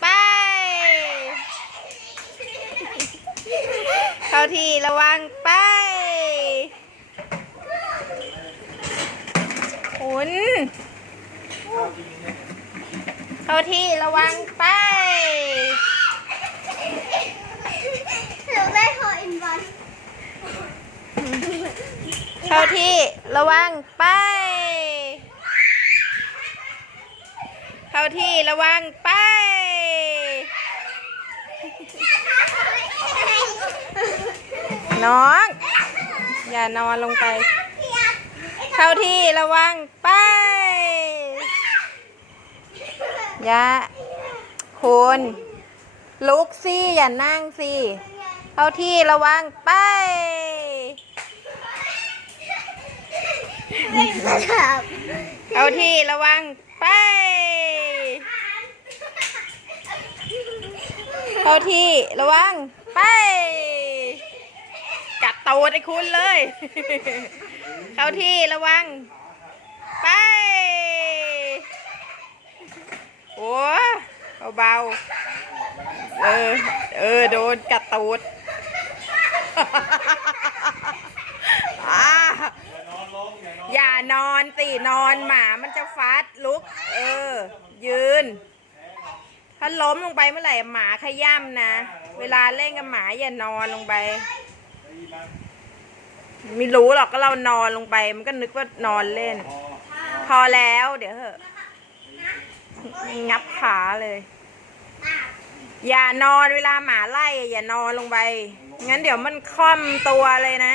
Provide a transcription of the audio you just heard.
ไป เข้าที่ระวังไปขุนเข้าที่ระวังไปหนูได้โฮอินวันเข้าที่ระวังไป เข้าที่ระวังไป น้อง อย่านอนลงไป เข้าที่ระวังไปอย่าคุณลุกสิอย่านั่งสิเข้าที่ระวังไปครับเข้าที่ระวังไป เข้าที่ระวัง ไป กัดตูดไอ้คุณเลย เข้าที่ระวัง ไป โอ้เบาๆเออ เออ โดนกัดตูดอ่าอย่านอนสิ นอนหมามันจะฟัดลุก เออ ยืน ถ้าล้มลงไปเมื่อไหร่หมาขย่ำนะ เวลาเล่นกับหมาอย่านอนลงไป ไม่รู้หรอกก็เรานอนลงไป มันก็นึกว่านอนเล่น พอแล้วเดี๋ยวเหอะ งับขาเลย อย่านอนเวลาหมาไล่อย่านอนลงไป งั้นเดี๋ยวมันค่อมตัวเลยนะ